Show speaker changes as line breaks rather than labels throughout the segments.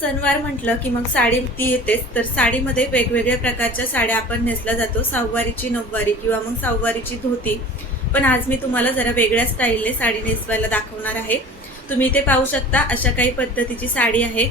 सणवार म्हटलं की मग साडी ती येतेच. तर साडीमध्ये वेगवेगळ्या प्रकारच्या साड्या आपण नेसला जातो. सहावारीची नऊवारी किंवा मग सहावारीची धोती. पण आज मी तुम्हाला जरा वेगळ्या स्टाईलने साडी नेसवायला दाखवणार आहे. तुम्ही ते पाहू शकता अशा काही पद्धतीची साडी आहे.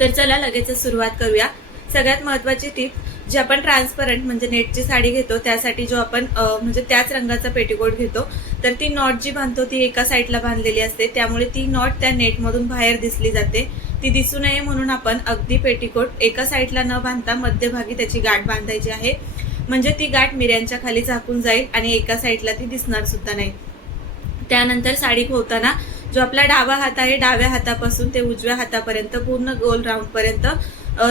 तर चला लगेच सुरुवात करूया. सगळ्यात महत्वाची टीप जी आपण ट्रान्सपरंट म्हणजे नेटची साडी घेतो त्यासाठी जो आपण म्हणजे त्याच रंगाचा पेटीकोट घेतो. तर ती नॉट जी बांधतो ती एका साईडला बांधलेली असते. त्यामुळे ती नॉट त्या नेटमधून बाहेर दिसली जाते. ती दिसू नये म्हणून आपण अगदी पेटीकोट एका साईडला न बांधता मध्यभागी त्याची गाठ बांधायची आहे. म्हणजे ती गाठ मिऱ्यांच्या खाली झाकून जाईल आणि एका साईडला ती दिसणार सुद्धा नाही. त्यानंतर साडी खोवताना जो आपला डावा हात आहे डाव्या हातापासून ते उजव्या हातापर्यंत पूर्ण गोल राऊंड पर्यंत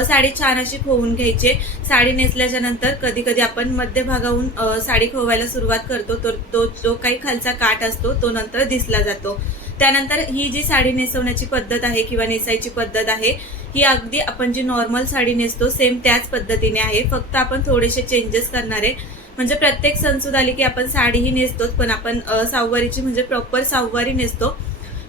साडी छान अशी खोवून घ्यायची साडी नेसल्याच्या नंतर कधी कधी आपण मध्यभागाहून साडी खोवायला सुरुवात करतो तर तो जो काही खालचा काठ असतो तो नंतर दिसला जातो. त्यानंतर ही जी साडी नेसवण्याची पद्धत आहे किंवा नेसायची पद्धत आहे ही अगदी आपण जी नॉर्मल साडी नेसतो सेम त्याच पद्धतीने आहे. फक्त आपण थोडेसे चेंजेस करणार आहे. म्हणजे प्रत्येक सणसूद आली की आपण साडीही नेसतोच पण आपण सहावारीची म्हणजे प्रॉपर सहावारी नेसतो.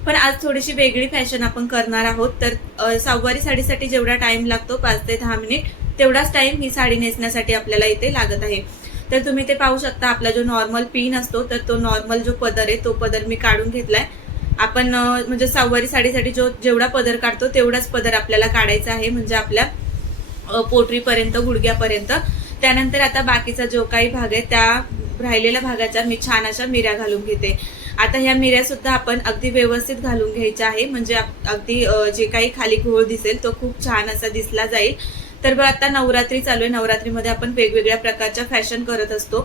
पण आज थोडीशी वेगळी फॅशन आपण करणार आहोत. तर सहावारी साडीसाठी जेवढा टाइम लागतो पाच ते दहा मिनिट तेवढाच टाइम ही साडी नेसण्यासाठी आपल्याला इथे लागत आहे. तर तुम्ही ते पाहू शकता आपला जो नॉर्मल पिन असतो तर तो नॉर्मल जो पदर आहे तो पदर मी काढून घेतलाय. आपण म्हणजे सहावारी साडीसाठी जो जेवढा पदर काढतो तेवढाच पदर आपल्याला काढायचा आहे. म्हणजे आपल्या पोटरीपर्यंत गुडघ्यापर्यंत. त्यानंतर आता बाकीचा जो काही भाग आहे त्या राहिलेल्या भागाच्या मी छान अशा मिऱ्या घालून घेते. आता ह्या मिऱ्या सुद्धा आपण अगदी व्यवस्थित घालून घ्यायच्या आहे. म्हणजे अगदी जे काही खाली घोळ दिसेल तो खूप छान असा दिसला जाईल. तर बघ आता नवरात्री चालू आहे. नवरात्रीमध्ये आपण वेगवेगळ्या प्रकारच्या फॅशन करत असतो.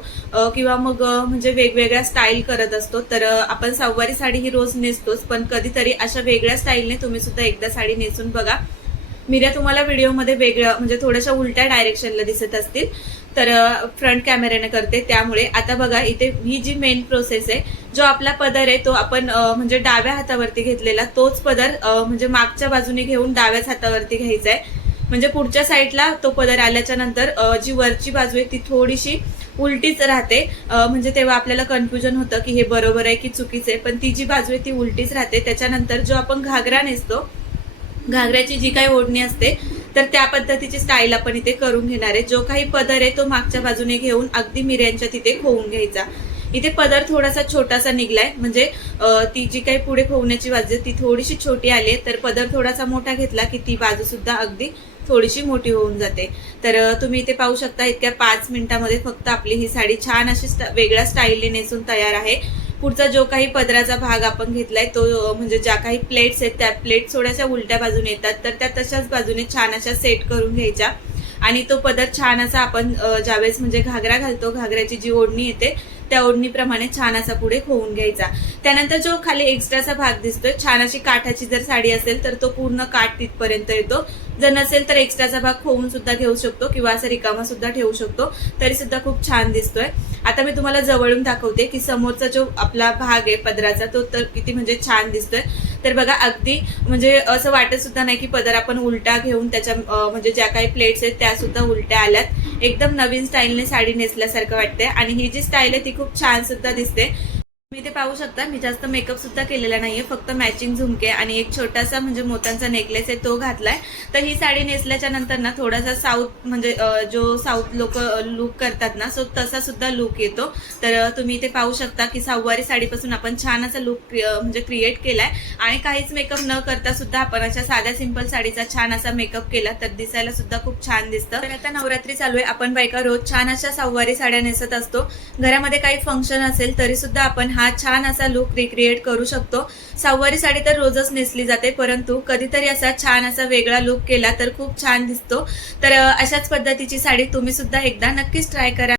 किंवा मग म्हणजे वेगवेगळ्या स्टाईल करत असतो. तर आपण सव्वारी साडी ही रोज नेसतोच. पण कधीतरी अशा वेगळ्या स्टाईलने तुम्ही सुद्धा एकदा साडी नेसून बघा. मिऱ्या तुम्हाला व्हिडिओमध्ये वेगळं म्हणजे थोड्याशा उलट्या डायरेक्शनला दिसत असतील. तर फ्रंट कॅमेऱ्याने करते. त्यामुळे आता बघा इथे ही जी मेन प्रोसेस आहे जो आपला पदर आहे तो आपण म्हणजे डाव्या हातावरती घेतलेला तोच पदर म्हणजे मागच्या बाजूने घेऊन डाव्याच हातावरती घ्यायचा आहे म्हणजे पुढच्या साईडला तो पदर आल्याच्यानंतर जी वरची बाजू आहे ती थोडीशी उलटीच राहते. म्हणजे तेव्हा आपल्याला कन्फ्युजन होतं की हे बरोबर आहे की चुकीचं आहे. पण ती जी बाजू आहे ती उलटीच राहते. त्याच्यानंतर जो आपण घागरा नेसतो घागऱ्याची जी काही ओढणी असते तर त्या पद्धतीची स्टाईल आपण इथे करून घेणार आहे. जो काही पदर आहे तो मागच्या बाजूने घेऊन अगदी मिऱ्यांच्या तिथे खोवून घ्यायचा. इथे पदर थोडासा छोटासा निघलाय. म्हणजे ती जी काही पुढे खोवण्याची बाजू आहे ती थोडीशी छोटी आली आहे तर पदर थोडासा मोठा घेतला की ती बाजू सुद्धा अगदी थोडीशी मोठी होऊन जाते. तर तुम्ही इथे पाहू शकता इतक्या पाच मिनिटामध्ये फक्त आपली ही साडी छान अशी स्टा- वेगळ्या स्टाईलने नेसून तयार आहे. पुढचा जो काही पदराचा भाग आपण घेतलाय तो म्हणजे ज्या काही प्लेट्स आहेत त्या प्लेट थोड्याशा उलट्या बाजूने येतात तर त्या तशाच बाजूने छान अशा सेट करून घ्यायच्या. आणि तो पदर छान असा आपण ज्यावेळेस म्हणजे घागरा घालतो घागऱ्याची जी ओढणी येते त्या ओढणीप्रमाणे छान असा पुढे खोवून घ्यायचा. त्यानंतर जो खाली एक्स्ट्राचा भाग दिसतोय छान अशी काठाची जर साडी असेल तर तो पूर्ण काठ तिथपर्यंत येतो. जर नसेल तर एक्स्ट्राचा भाग खोवून सुद्धा घेऊ शकतो किंवा असा रिकामा सुद्धा ठेवू शकतो तरी सुद्धा खूप छान दिसतोय. आता मी तुम्हाला जवळून दाखवते की समोरचा जो आपला भाग आहे पदराचा तो तर किती म्हणजे छान दिसतोय. तर बघा अगदी म्हणजे असं वाटत सुद्धा नाही की पदर आपण उलटा घेऊन त्याच्या म्हणजे ज्या काही प्लेट्स आहेत त्या सुद्धा उलट्या आल्यात. एकदम नवीन स्टाईलने साडी नेसल्यासारखं वाटते आणि ही जी स्टाईल आहे ती खूप छान सुद्धा दिसते. तुम्ही ते पाहू शकता मी जास्त मेकअप सुद्धा केलेला नाहीये फक्त मॅचिंग झुमके आणि एक छोटासा म्हणजे मोत्यांचा नेकलेस आहे तो घातलाय. तर ही साडी नेसल्याच्या नंतर ना थोडासा साऊथ म्हणजे जो साऊथ लोक लुक करतात ना सो तसा सुद्धा लुक येतो. तर तुम्ही इथे पाहू शकता की सहावारी साडीपासून आपण छान असा लुक म्हणजे क्रिएट केलाय. आणि काहीच मेकअप न करता सुद्धा आपण अशा साध्या सिंपल साडीचा छान असा मेकअप केला तर दिसायला सुद्धा खूप छान दिसतं. तर आता नवरात्री चालू आहे आपण बायका रोज छान अशा सहावारी साड्या नेसत असतो. घरामध्ये काही फंक्शन असेल तरी सुद्धा आपण हा छान असा लुक रिक्रिएट करू शकतो. सहावारी साडी तर रोजच नेसली जाते परंतु कधीतरी असा छान असा वेगळा लुक केला तर खूप छान दिसतो. तर अशाच पद्धतीची साडी तुम्ही सुद्धा एकदा नक्कीच ट्राय करा.